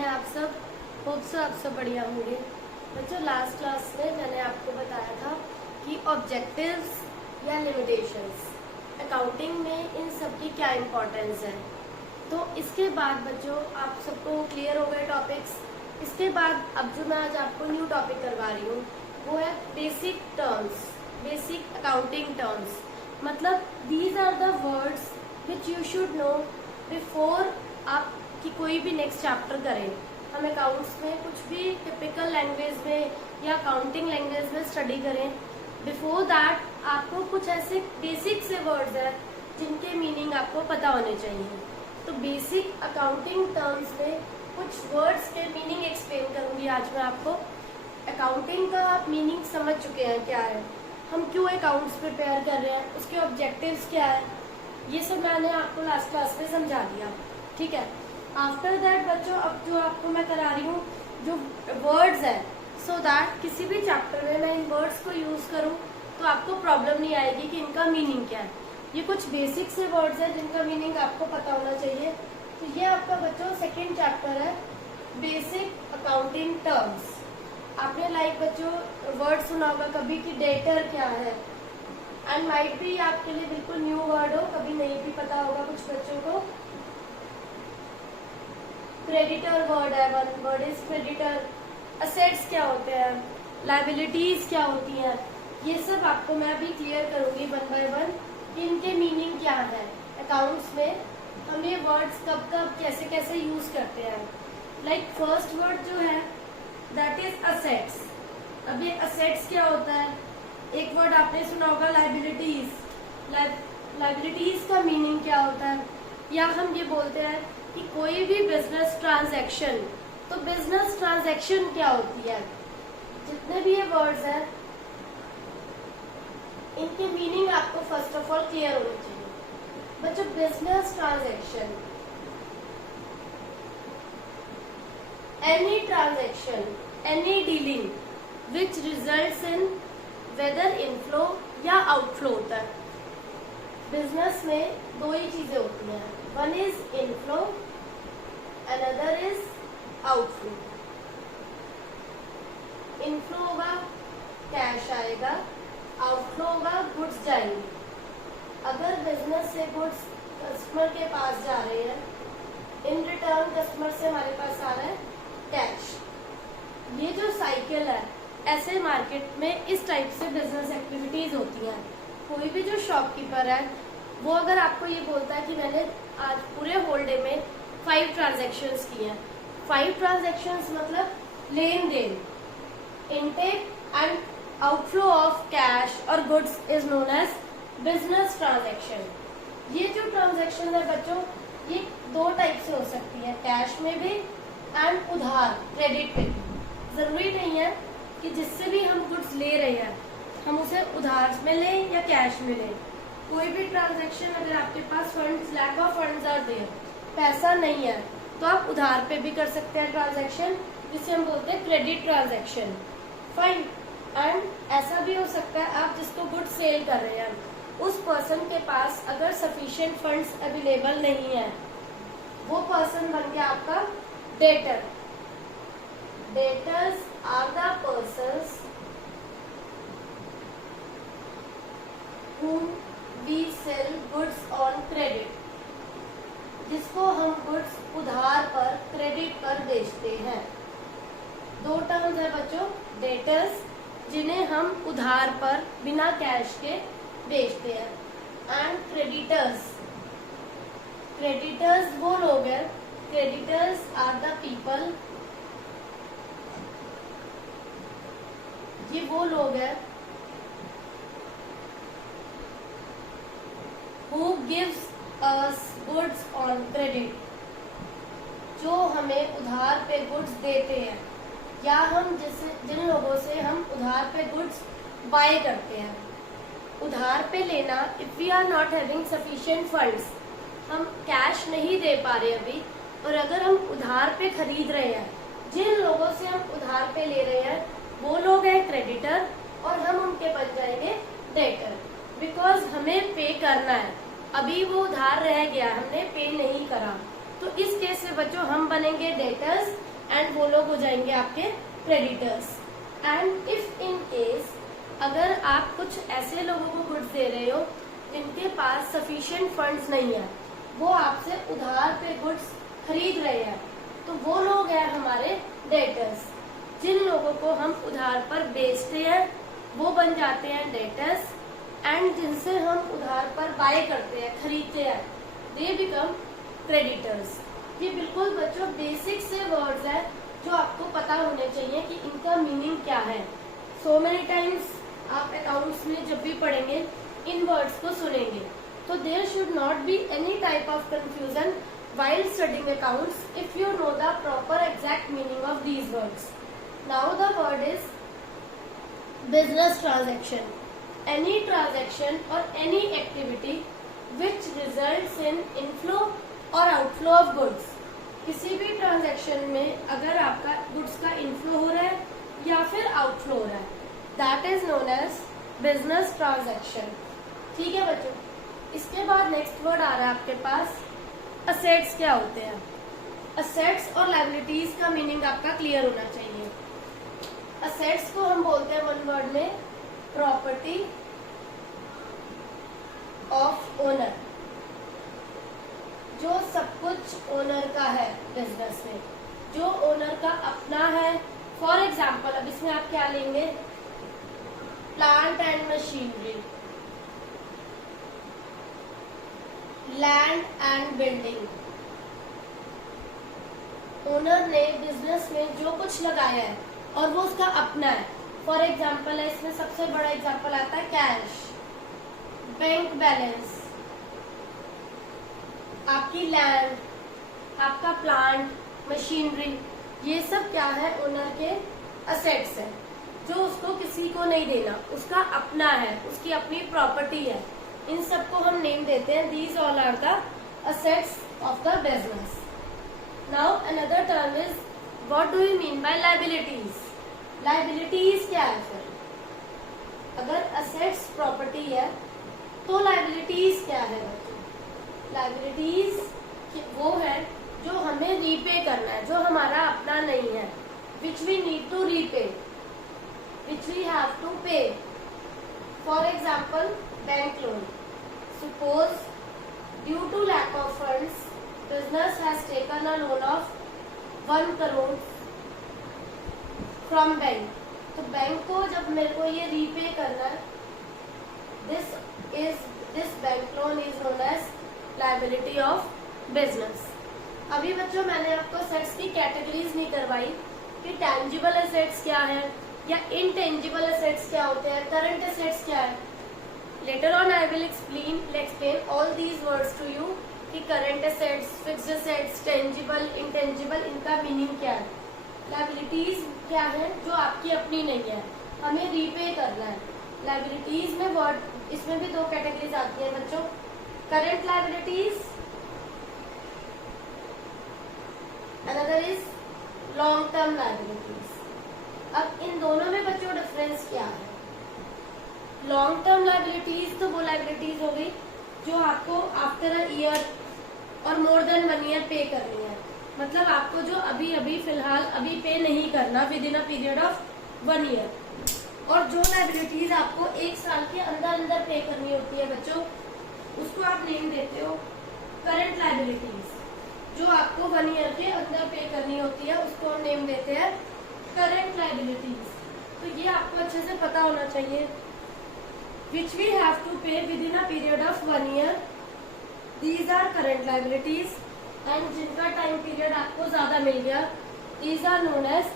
हैं आप सब? होप सो आप सब बढ़िया होंगे। बच्चों, लास्ट क्लास में मैंने आपको बताया था कि ऑब्जेक्टिव्स या लिमिटेशंस अकाउंटिंग में इन सब की क्या इम्पोर्टेंस है। तो इसके बाद बच्चों आप सबको क्लियर हो गए टॉपिक्स। इसके बाद अब जो मैं आज आपको न्यू टॉपिक करवा रही हूँ वो है basic terms, basic accounting terms. मतलब these are the words which you should know before आप कि कोई भी नेक्स्ट चैप्टर करें। हम अकाउंट्स में कुछ भी टिपिकल लैंग्वेज में या अकाउंटिंग लैंग्वेज में स्टडी करें, बिफोर दैट आपको कुछ ऐसे बेसिक से वर्ड्स हैं जिनके मीनिंग आपको पता होने चाहिए। तो बेसिक अकाउंटिंग टर्म्स में कुछ वर्ड्स के मीनिंग एक्सप्लेन करूंगी आज मैं आपको। अकाउंटिंग का आप मीनिंग समझ चुके हैं क्या है, हम क्यों अकाउंट्स प्रिपेयर कर रहे हैं, उसके ऑब्जेक्टिव्स क्या है, ये सब मैंने आपको लास्ट क्लास में समझा दिया। ठीक है, आफ्टर दैट बच्चों अब जो आपको मैं करा रही हूँ जो वर्ड्स है, सो दैट किसी भी चैप्टर में मैं इन वर्ड्स को यूज करूँ तो आपको प्रॉब्लम नहीं आएगी कि इनका मीनिंग क्या है। ये कुछ बेसिक से वर्ड्स है जिनका मीनिंग आपको पता होना चाहिए। तो ये आपका बच्चों सेकेंड चैप्टर है, बेसिक अकाउंटिंग टर्म्स। आपने लाइक बच्चों वर्ड सुना होगा कभी कि डेटर क्या है, एंड माइट भी आपके लिए बिल्कुल न्यू वर्ड हो, कभी नहीं भी पता होगा कुछ बच्चों को। क्रेडिटर वर्ड है, one word is creditor. Assets क्या होते हैं, लाइबिलिटीज क्या होती हैं, ये सब आपको मैं अभी क्लियर करूंगी वन बाय वन कि इनके मीनिंग क्या है। अकाउंट्स में हम ये वर्ड्स कब कब कैसे कैसे यूज करते हैं। लाइक फर्स्ट वर्ड जो है दैट इज असेट्स। अब ये असेट्स क्या होता है, एक वर्ड आपने सुना होगा लाइबिलिटीज। लाइबिलिटीज का मीनिंग क्या होता है, या हम ये बोलते हैं कि कोई भी बिजनेस ट्रांजैक्शन, तो बिजनेस ट्रांजैक्शन क्या होती है। जितने भी ये वर्ड्स हैं इनके मीनिंग आपको फर्स्ट ऑफ ऑल क्लियर होने चाहिए। बच्चों, business transaction, any transaction, any dealing which results in whether inflow या आउटफ्लो होता है। बिजनेस में दो ही चीजें होती हैं, one is inflow, another is outflow. Inflow होगा कैश आएगा, आउटफ्लो होगा गुड्स जाएंगे। अगर बिजनेस से गुड्स कस्टमर के पास जा रहे हैं, इन रिटर्न कस्टमर से हमारे पास आ रहा है कैश। ये जो साइकिल है, ऐसे मार्केट में इस टाइप से बिजनेस एक्टिविटीज होती हैं। कोई भी जो शॉपकीपर है वो अगर आपको ये बोलता है कि मैंने आज पूरे होल डे में 5 ट्रांजेक्शन्स की हैं। 5 ट्रांजेक्शन्स मतलब लेन देन, intake and outflow of cash और goods is known as business transaction. ये जो ट्रांजेक्शन है बच्चों, ये दो टाइप से हो सकती है, कैश में भी एंड उधार क्रेडिट पे भी। जरूरी नहीं है कि जिससे भी हम गुड्स ले रहे हैं हम उसे उधार में लें या कैश में लें। कोई भी ट्रांजैक्शन अगर आपके पास funds, lack of funds are there, पैसा नहीं है, तो आप उधार पे भी कर सकते हैं ट्रांजैक्शन, जिसे हम बोलते हैं क्रेडिट ट्रांजैक्शन। फाइन। एंड ऐसा भी हो सकता है आप जिसको गुड्स सेल कर रहे हैं उस पर्सन के पास अगर सफिशिएंट फंड्स अवेलेबल नहीं है, वो पर्सन बन गया आपका debtor. Debtors are the persons whom we sell goods on credit, जिसको हम गुड्स उधार पर क्रेडिट पर बेचते हैं। दो टर्म्स है बच्चों, डेटर्स जिन्हें हम उधार पर बिना कैश के बेचते हैं, एंड क्रेडिटर्स। क्रेडिटर्स वो लोग हैं, क्रेडिटर्स आर द पीपल, ये वो लोग हैं who gives us goods on credit, जो हमें उधार पे गुड्स देते हैं, या हम जिन लोगों से हम उधार पे गुड्स बाय करते हैं। उधार पे लेना, if we are not having sufficient funds, हम कैश नहीं दे पा रहे अभी, और अगर हम उधार पे खरीद रहे हैं, जिन लोगों से हम उधार पे ले रहे हैं वो लोग हैं क्रेडिटर, और हम उनके बन जाएंगे डेटर, बिकॉज हमें पे करना है, अभी वो उधार रह गया, हमने पे नहीं करा। तो इस केस में बच्चों हम बनेंगे डेटर्स एंड वो लोग हो जाएंगे आपके creditors. And if in case अगर आप कुछ ऐसे लोगों को गुड्स दे रहे हो जिनके पास सफिशिएंट फंड्स नहीं है, वो आपसे उधार पे गुड्स खरीद रहे हैं, तो वो लोग हैं हमारे डेटर्स। जिन लोगों को हम उधार पर बेचते हैं वो बन जाते हैं डेटर्स, एंड जिनसे हम उधार पर बाय करते हैं, खरीदते हैं, दे बिकम क्रेडिटर्स। ये बिल्कुल बच्चों बेसिक से वर्ड्स हैं जो आपको पता होने चाहिए कि इनका मीनिंग क्या है। सो मेनी टाइम्स आप अकाउंट्स में जब भी पढ़ेंगे इन वर्ड्स को सुनेंगे, तो there should not be any type of confusion while studying accounts if you know the proper exact meaning of these words. Now the word is business transaction. Any transaction or any activity which results in inflow or outflow of goods. किसी भी transaction में अगर आपका goods का inflow हो रहा है या फिर आउटफ्लो हो रहा है, that is known as business transaction. ठीक है बच्चों, इसके बाद नेक्स्ट वर्ड आ रहा है आपके पास असेट्स। क्या होते हैं असेट्स और लायबिलिटीज का मीनिंग आपका क्लियर होना चाहिए। असेट्स को हम बोलते हैं वन वर्ड में प्रॉपर्टी ऑफ ओनर, जो सब कुछ ओनर का है बिजनेस में, जो ओनर का अपना है। फॉर एग्जाम्पल अब इसमें आप क्या लेंगे, plant and machinery, land and building. Owner ने बिजनेस में जो कुछ लगाया है और वो उसका अपना है। फॉर एग्जाम्पल है इसमें सबसे बड़ा एग्जाम्पल आता है कैश, बैंक बैलेंस, आपकी लैंड, आपका प्लांट, मशीनरी, ये सब क्या है ओनर के असेट्स है, जो उसको किसी को नहीं देना, उसका अपना है, उसकी अपनी प्रॉपर्टी है। इन सबको हम नेम देते हैं these all are the assets of the business. Now another term is what do you mean by liabilities. Liabilities क्या है फिर? अगर असेट्स प्रॉपर्टी है तो लायबिलिटीज क्या है बच्चों? लायबिलिटीज वो है जो हमें रीपे करना है, जो हमारा अपना नहीं है, which we need to repay, which we have to pay. For example bank loan. Suppose due to lack of funds, business has taken a loan of 1 crore from bank. तो बैंक को जब मेरे को ये रीपे करना है, this bank loan is known as liability of business. अभी बच्चों मैंने आपको असेट्स की कैटेगरीज नहीं करवाई कि टेंजिबल असेट्स क्या है या इनटेंजिबल असेट्स क्या होते हैं, करंट असेट्स क्या है। Later on I will explain all these words to you कि current assets, fixed assets, tangible, intangible, इनका मीनिंग क्या है। Liabilities क्या है जो आपकी अपनी नहीं है, हमें रीपे करना है। Liabilities में वर्ड इसमें भी दो कैटेगरीज आती हैं बच्चों, current liabilities, another is long term liabilities। अब इन दोनों में बच्चों डिफरेंस क्या है? लॉन्ग टर्म लायबिलिटीज तो वो लायबिलिटीज हो गई जो आपको आफ्टर अ ईयर और मोर देन 1 ईयर पे करनी है, मतलब आपको जो अभी अभी फिलहाल अभी पे नहीं करना with in a period of 1 year. और जो लायबिलिटीज आपको 1 साल के अंदर अंदर पे करनी होती है बच्चों, उसको आप नेम देते हो करंट लायबिलिटीज। जो आपको 1 ईयर के अंदर पे करनी होती है उसको हम नेम देते हैं करंट लायबिलिटीज। तो ये आपको अच्छे से पता होना चाहिए। Which we have to pay within a period of 1 year. These are current liabilities, and जिनका टाइम पीरियड आपको ज्यादा मिल गया, these are known as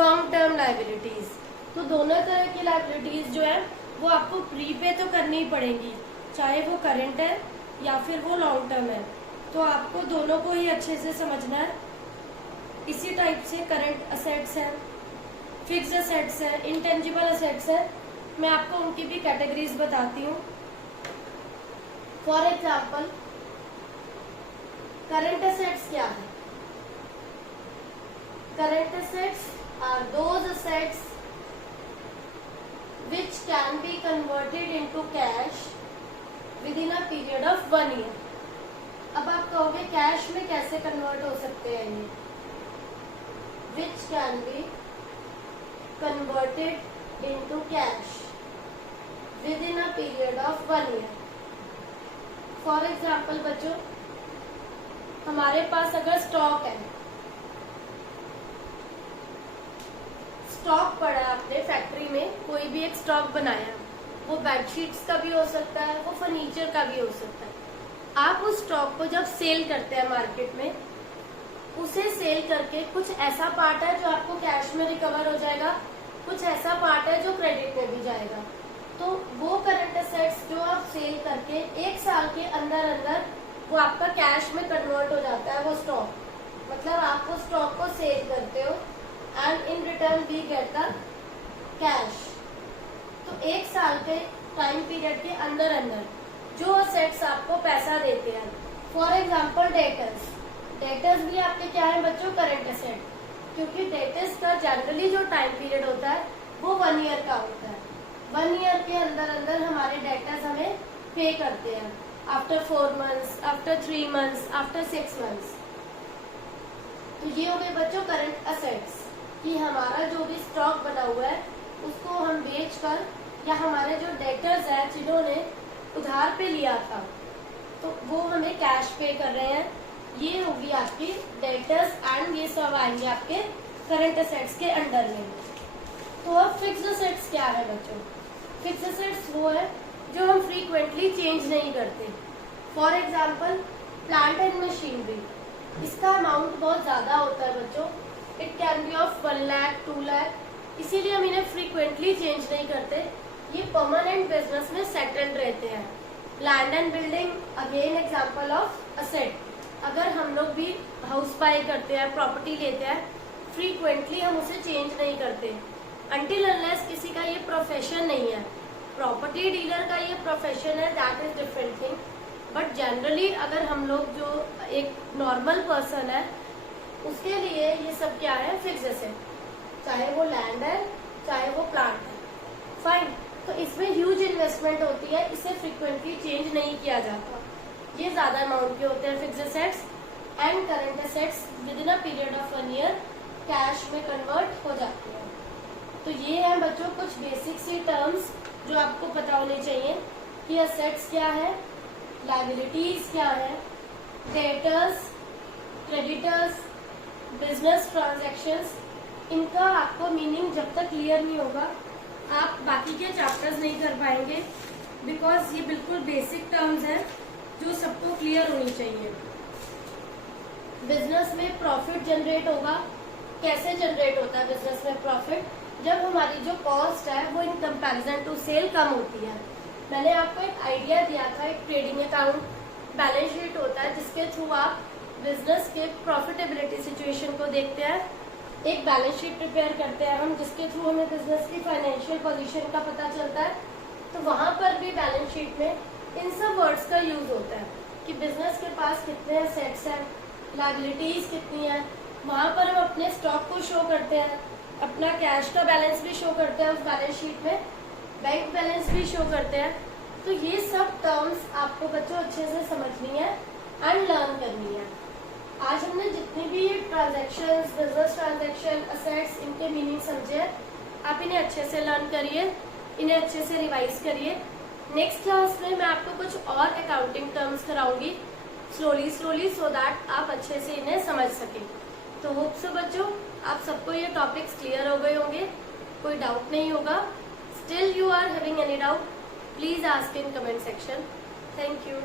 long term liabilities. तो दोनों तरह की लायबिलिटीज जो है वो आपको प्रीपे तो करनी ही पड़ेगी, चाहे वो करंट है या फिर वो लॉन्ग टर्म है। तो आपको दोनों को ही अच्छे से समझना है। इसी टाइप से करंट असेट्स है, फिक्स्ड असेट्स है, इंटेंजिबल असेट्स है। मैं आपको उनकी भी कैटेगरीज बताती हूँ। फॉर एग्जाम्पल करंट असेट्स क्या है? Current assets are those assets which can be converted into cash within a period of 1 year. अब आप कहोगे कैश में कैसे कन्वर्ट हो सकते हैं ये? Can be converted into cash within a period of 1 year. For example बच्चों, हमारे पास अगर स्टॉक है, स्टॉक पड़ा आपने फैक्ट्री में, कोई भी एक स्टॉक बनाया, वो बेडशीट्स का भी हो सकता है, वो फर्नीचर का भी हो सकता है। आप उस स्टॉक को जब सेल करते हैं मार्केट में, उसे सेल करके कुछ ऐसा पार्ट है जो आपको कैश में रिकवर हो जाएगा, कुछ ऐसा पार्ट है जो क्रेडिट में भी जाएगा। तो वो करंट असेट्स जो आप सेल करके 1 साल के अंदर अंदर वो आपका कैश में कन्वर्ट हो जाता है। वो स्टॉक मतलब आप वो स्टॉक को सेल करते हो and in return we get the cash. तो 1 साल के टाइम पीरियड के अंदर अंदर जो असेट्स आपको पैसा देते हैं, फॉर एग्जाम्पल डेटर्स, डेटर्स भी आपके क्या है बच्चों, करंट असेट, क्योंकि डेटर्स का जनरली जो टाइम पीरियड होता है वो 1 ईयर का होता है। 1 ईयर के अंदर अंदर हमारे डेटर्स हमें पे करते हैं, after 4 months, after 3 months, after 6 months. तो ये हो गए बच्चों करंट असेट्स, कि हमारा जो भी स्टॉक बना हुआ है उसको हम बेचकर, या हमारे जो डेटर्स हैं जिन्होंने उधार पे लिया था तो वो हमें कैश पे कर रहे हैं। ये होगी आपकी डेटर्स एंड ये सब आएंगे आपके करंट असेट्स के अंडर में। तो अब फिक्स्ड असेट्स क्या है बच्चों? फिक्स्ड असेट्स वो है जो हम फ्रीक्वेंटली चेंज नहीं करते। For example plant and machinery, इसका अमाउंट बहुत ज्यादा होता है बच्चों, it can be of 1 lakh 2 lakh, इसीलिए हम इन्हें फ्रीक्वेंटली चेंज नहीं करते। ये परमानेंट बिजनेस में सेटल्ड रहते हैं। Land and building again example of asset, अगर हम लोग भी हाउस बाय करते हैं, प्रॉपर्टी लेते हैं, फ्रीक्वेंटली हम उसे चेंज नहीं करते अनटिल अनलेस किसी का ये प्रोफेशन नहीं है। प्रॉपर्टी डीलर का ये प्रोफेशन है, that is different thing, but generally अगर हम लोग जो एक नॉर्मल पर्सन है उसके लिए ये सब क्या है, फिक्स्ड असेट, चाहे वो लैंड है चाहे वो प्लांट है, फाइन। तो इसमें ह्यूज इन्वेस्टमेंट होती है, इसे फ्रिक्वेंटली चेंज नहीं किया जाता। ये ज्यादा अमाउंट के होते हैं fixed assets and current assets with in a period of 1 year cash में कन्वर्ट हो जाते हैं। तो ये है बच्चों कुछ बेसिक सी टर्म्स जो आपको पता होने चाहिए कि असेट्स क्या है, लायबिलिटीज क्या है, डेटर्स, क्रेडिटर्स, बिजनेस ट्रांजैक्शंस। इनका आपको मीनिंग जब तक क्लियर नहीं होगा आप बाकी के चैप्टर्स नहीं कर पाएंगे, बिकॉज ये बिल्कुल बेसिक टर्म्स हैं जो सबको क्लियर होनी चाहिए। बिजनेस में प्रॉफिट जनरेट होगा, कैसे जनरेट होता है बिजनेस में प्रॉफिट? जब हमारी जो कॉस्ट है वो इन कंपैरिजन टू सेल कम होती है। मैंने आपको एक आइडिया दिया था, एक ट्रेडिंग अकाउंट बैलेंस शीट होता है जिसके थ्रू आप बिजनेस के प्रॉफिटेबिलिटी सिचुएशन को देखते हैं। एक बैलेंस शीट प्रिपेयर करते हैं हम जिसके थ्रू हमें बिजनेस की फाइनेंशियल पोजीशन का पता चलता है। तो वहां पर भी बैलेंस शीट में इन सब वर्ड्स का यूज होता है कि बिजनेस के पास कितने असेट्स हैं, लायबिलिटीज कितनी है। वहां पर हम अपने स्टॉक को शो करते हैं, अपना कैश का बैलेंस भी शो करते हैं उस बैलेंस शीट में, बैंक बैलेंस भी शो करते हैं। तो ये सब टर्म्स आपको बच्चों अच्छे से समझनी है एंड लर्न करनी है। आज हमने जितनी भी ट्रांजैक्शंस, बिजनेस ट्रांजैक्शन, असेट्स, इनके मीनिंग समझे, आप इन्हें अच्छे से लर्न करिए, इन्हें अच्छे से रिवाइज करिए। नेक्स्ट क्लास में मैं आपको कुछ और अकाउंटिंग टर्म्स कराऊंगी स्लोली सो दैट आप अच्छे से इन्हें समझ सकें। तो होप सो बच्चों आप सबको ये टॉपिक्स क्लियर हो गए होंगे, कोई डाउट नहीं होगा। Still you are having any doubt, please ask in comment section. Thank you.